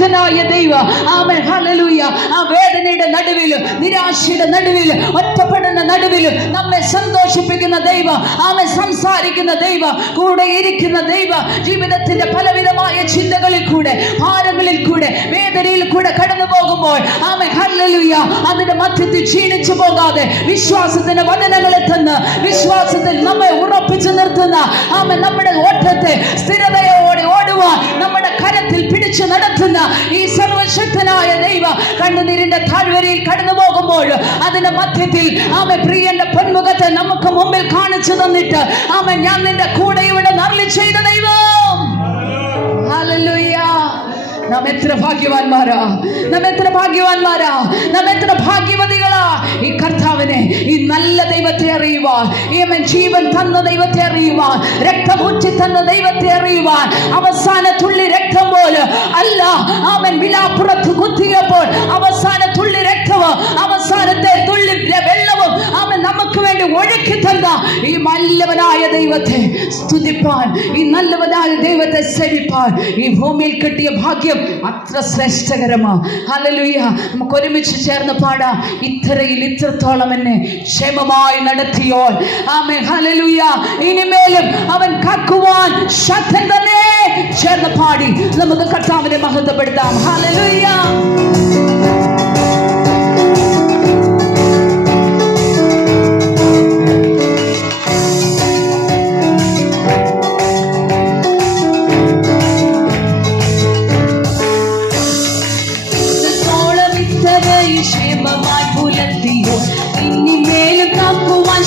സർവശക്തനായ ദൈവം amen hallelujah ആ വേദനയുടെ നടുവിൽ, നിരാശയുടെ നടുവിൽ, ഒറ്റപ്പെടുന്ന നടുവിൽ നമ്മെ സന്തോഷിപ്പിക്കുന്ന ദൈവം, ആമേൻ സംസാരിക്കുന്ന ദൈവം, കൂടെ ഇരിക്കുന്ന ദൈവം, ജീവിതത്തിന്റെ പലവിധമായ ചിന്തകളിൽ കൂടെ, ഭാരങ്ങളിൽ കൂടെ, വേദനയിൽ കൂടെ കടന്നു പോകുമ്പോൾ ആമേൻ ഹല്ലേലൂയ അതിന്റെ മധ്യത്തിൽ ക്ഷീണിച്ചു പോകാതെ വിശ്വാസത്തിന്റെ വചനങ്ങളെ തന്ന് വിശ്വാസത്തിൽ നമ്മെ ഉറപ്പിച്ചു നിർത്തുന്ന ആമേൻ നമ്മുടെ ഓട്ടത്തെ സ്ഥിരതയോടെ ഓടുവാൻ നമ്മുടെ കരത്തിൽ പിടിച്ചു നടത്തുന്ന ഈ സർവശക്തനായ ദൈവം കണ്ണുനീരിന്റെ താഴ്വരയിൽ കടന്നു പോകുമ്പോൾ അതിന്റെ മധ്യത്തിൽ ആമേൻ പ്രിയന്റെ പൊന്മുഖത്തെ നമുക്ക് മുമ്പിൽ കാണിച്ചു തന്നിട്ട് ആമേൻ ഞാൻ നിന്റെ കൂടെ ഇവിടെ അരുളി ചെയ്ത ദൈവം. ഹല്ലേലൂയ. നാം എത്ര ഭാഗ്യവാന്മാരാ, നാം എത്ര ഭാഗ്യവാന്മാരാ, നാം എത്ര ഭാഗ്യവതികളാ ഈ കർത്താവിനെ, ഈ നല്ല ദൈവത്തെ അറിയുവാൻ, ഈ ജീവൻ തന്ന ദൈവത്തെ അറിയുവാൻ, രക്തമൂറ്റി തന്ന ദൈവത്തെ അറിയുവാൻ. അവസാന തുള്ളി രക്തം പോലും അല്ല അവൻ വിലാപ്പുറത്ത് കുത്തിയപ്പോൾ അവസാന തുള്ളി രക്തവും അവസാനത്തെ തുള്ളി വെള്ളവും അവൻ നമുക്ക് വേണ്ടി ഒഴുക്കി തന്ന ഈ നല്ലവനായ ദൈവത്തെ സ്തുതിപ്പാൻ, ഈ നല്ലവനായ ദൈവത്തെ സേവിപ്പാൻ ഈ ഭൂമിയിൽ കിട്ടിയ ഭാഗ്യം അത്ര ശ്രേഷ്ഠകരമാ. ഹല്ലേലൂയ. നമുക്ക് ഒരുമിച്ച് ചേർന്ന് പാടാം. ഇത്രയിൽ ഇത്രത്തോളം എന്നെ ക്ഷേമമായി നടത്തിയോൾ ആമേൻ ഹല്ലേലൂയ ഇനിമേലും അവൻ കാക്കുവാൻ ശക്തൻ തന്നെ. ചേർന്ന് പാടി നമുക്ക് കർത്താവിനെ മഹത്വപ്പെടുത്താം. ഹല്ലേലൂയ.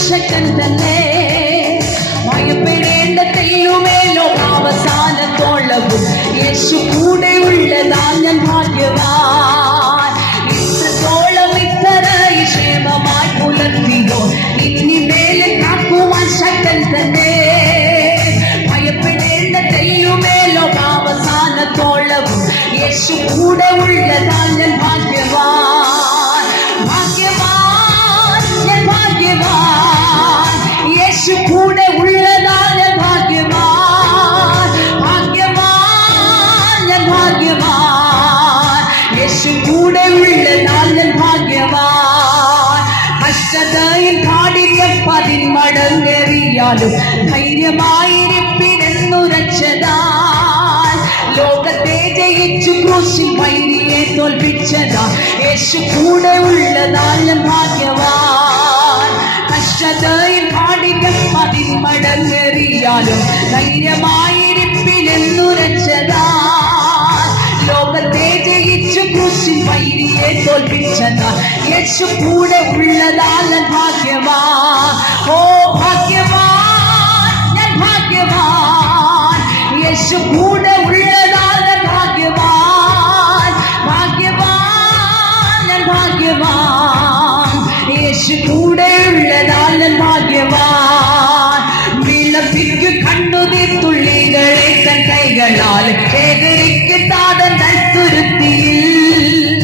ശക്തൻ തന്നെ ഭയപ്പെടേണ്ട തെല്ലുമേലോ അവസാനത്തോളവും യേശു കൂടെ ഉള്ളതാൽ ഞാൻ ഭാഗ്യവാൻ. ഇത്രത്തോളം ഇത്രയും ക്ഷേമമായി പുലർത്തിയോ ഇനി മേലെ കാക്കുവാൻ ശക്തൻ തന്നെ. ഭയപ്പെടേണ്ട തെല്ലുമേലോ അവസാനത്തോളവും യേശു കൂടെ ഉള്ളതാൽ ഞാൻ ഭാഗ്യവാൻ. ഭാഗ്യവാൻ, ഞാൻ ഭാഗ്യവാൻ, യേശു കൂടെ ഉള്ളതാൽ ഞാൻ ഭാഗ്യവാൻ. ഭാഗ്യവാൻ, ഞാൻ ഭാഗ്യവാൻ, യേശു കൂടെ ഉള്ളതാൽ ഞാൻ ഭാഗ്യവാൻ. കഷ്ടതയിൽ കാഠിന്യം 10 മടങ്ങേറിയാലും ധൈര്യമായിരിപ്പിനെന്നുരച്ചതാൽ ലോകത്തെ ജയിച്ചു ക്രൂശിൽ വൈരിയെ തോൽപ്പിച്ചതാ യേശു കൂടെ ഉള്ളതാൽ ഞാൻ ഭാഗ്യവാൻ. കഷ്ടതയിൽ കാഠിന്യം 10 മടങ്ങേറിയാലും ധൈര്യമായിരിപ്പിനെന്നുരച്ചതാൽ ലോകത്തെ ജയിച്ചു ക്രൂശിൽ വൈരിയെ തോൽപ്പിച്ചതാ യേശു കൂടെ ഉള്ളതാൽ ഞാൻ ഭാഗ്യവാൻ. ഓ ഭാഗ്യവാൻ, ഞാൻ ഭാഗ്യവാൻ, യേശു കൂടെ ഉള്ളതാൽ ഞാൻ ഭാഗ്യവാൻ. ഭാഗ്യവാൻ, ഞാൻ ഭാഗ്യവാൻ, യേശു കൂടെ ഉള്ളതാൽ ഞാൻ ഭാഗ്യവാൻ. വിളപ്പിക്ക് കണ്ണുനീർ തുള്ളികളെ തൻ കൈകളാൽ ശേഖരിക്ക് താതൻ തുരുത്തിയിൽ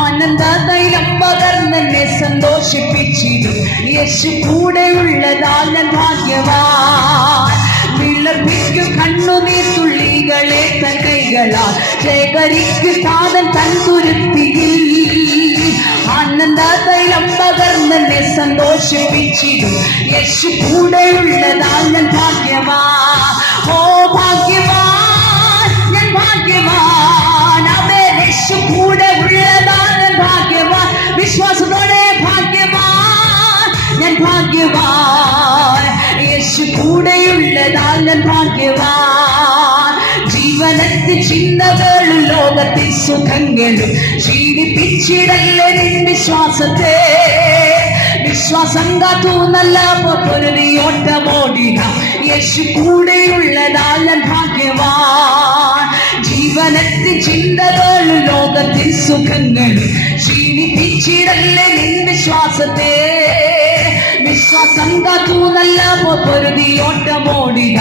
ആനന്ദ തൈലം പകർന്നെന്നെ സന്തോഷിപ്പിച്ചിടും യേശു കൂടെ ഉള്ളതാൽ ഞാൻ ഭാഗ്യവാൻ. വിളപ്പിക്ക് കണ്ണുനീർ തുള്ളികളെ തൻ കൈകളാൽ ശേഖരിക്ക് താതൻ തൻ തുരുത്തിയിൽ ആനന്ദ തൈലം പകർന്നെന്നെ സന്തോഷിപ്പിച്ചിടും യേശു കൂടെ ഉള്ളതാൽ ഞാൻ ഭാഗ്യവാൻ. ഓ ഭാഗ്യവാൻ, ഞാൻ ഭാഗ്യവാൻ, അവൻ യേശു കൂടെ ഉള്ളതാൽ ഞാൻ ഭാഗ്യവാൻ. വിശ്വാസത്തോടെ ഭാഗ്യവാൻ, ഞാൻ ഭാഗ്യവാൻ, യേശു കൂടെയുള്ളതാൽ ഞാൻ ഭാഗ്യവാൻ. ജീവനത്തിൽ ചിന്തകളും ലോകത്തിൽ സുഖങ്ങളും ക്ഷീണിപ്പിച്ചിടല്ലേ നിൻ വിശ്വാസത്തെ. വിശ്വാസം കാത്തു നല്ല പൊരുതിയോട്ടമോടിക യേശു കൂടെയുള്ളതാൽ ഞാൻ ഭാഗ്യവാൻ. ജീവനത്തിൽ ചിന്തകളും ലോകത്തിൽ സുഖങ്ങളും ക്ഷീണിപ്പിച്ചിടല്ലേ നിൻ വിശ്വാസത്തെ. വിശ്വാസം കാത്തു നല്ല പൊരുതിയോട്ടമോടിക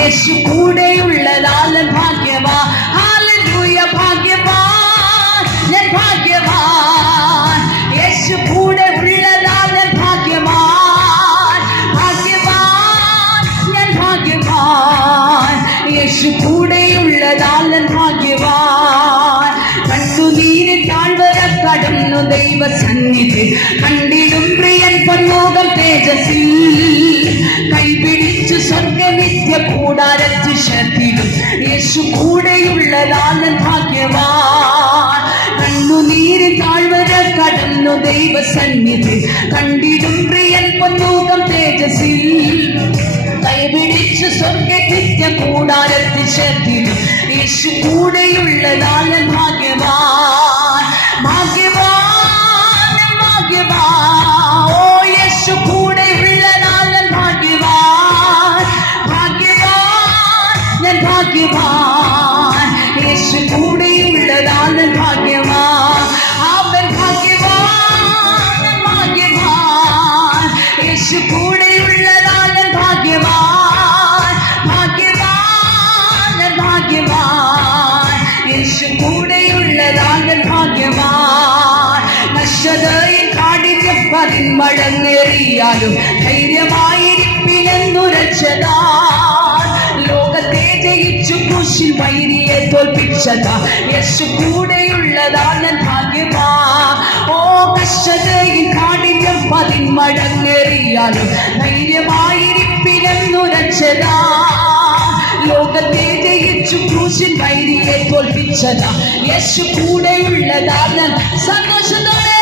യേശു കൂടെയുള്ളതാൽ ഞാൻ ഭാഗ്യവാൻ. ഹല്ലേലൂയ. ഭാഗ്യവാൻ, ഞാൻ ഭാഗ്യവാൻ, യേശു കൂടെ ഉള്ളതാൽ ഞാൻ ഭാഗ്യവാൻ. ഭാഗ്യവാൻ, ഞാൻ ഭാഗ്യവാൻ, യേശു കൂടെയുള്ളതാൽ ഞാൻ ഭാഗ്യവാൻ. തേജസ്സിൽ കൈപിടിച്ചു സ്വർഗനിത്യ കൂടാരത്തിൽ ശക്തിയിലും യേശു കൂടെയുള്ളതാണ് ഭാഗ്യവാൻ. കണ്ണുനീര് താഴ്വര കടന്നു ദൈവസന്നിധി കണ്ടിടും പ്രിയൻ പൊന്നൂകം തേജസ്സിൽ കൈപിടിച്ചു സ്വർഗനിത്യ കൂടാരത്തിൽ ശക്തിയിലും യേശു കൂടെയുള്ളതാണ് ഭാഗ്യവാൻ. ഭാഗ്യവാൻ ഭാഗ്യവാൻ ഓ യേശു കൂടെയുള്ളതാണ് ഭാഗ്യവാൻ. ഭാഗ്യവാൻ ഞാൻ ഭാഗ്യവാൻ യേശു കൂടെയുള്ളതാണ് ഭാഗ്യവാൻ. അവൻ ഭാഗ്യവാൻ ഭാഗ്യവാൻ യേശു കൂടെയുള്ളതാണ് ഭാഗ്യവാൻ. ഭാഗ്യവാൻ ഭാഗ്യവാൻ യേശു കൂടെയുള്ളതാണ് ഭാഗ്യവാൻ. നശ്വതയിൽ കാഠിന്യം പതിന്മടങ്ങേറിയാലും ധൈര്യമായിരിപ്പിനെന്നുരച്ചതാ. ലോകത്തെ ജയിച്ചു ക്രൂശിൽ വൈരിയെ തോൽപ്പിച്ചതാ. യേശു കൂടെയുള്ളതാണ് ഭാഗ്യവാൻ. ഓ കഷ്ടതയിൽ കാഠിന്യം പതിന്മടങ്ങേറിയാലും ധൈര്യമായിരിപ്പിനെന്നുരച്ചതാ. ലോകത്തെ ജയിച്ചു ക്രൂശിൽ വൈരിയെ തോൽപ്പിച്ചതാ. യേശു കൂടെയുള്ളതാണ്. സന്തോഷത്തോടെ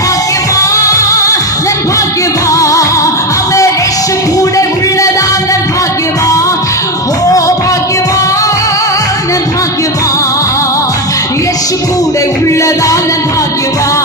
ഭാഗ്യവാൻ ഞാൻ ഭാഗ്യവാൻ. അവൻ യേശു കൂടെ ഉള്ളതാണ് ഭാഗ്യവാൻ. ഓ ഭാഗ്യവാൻ ഞാൻ ഭാഗ്യവാൻ യേശു കൂടെ ഉള്ളതാണ് ഭാഗ്യവാൻ.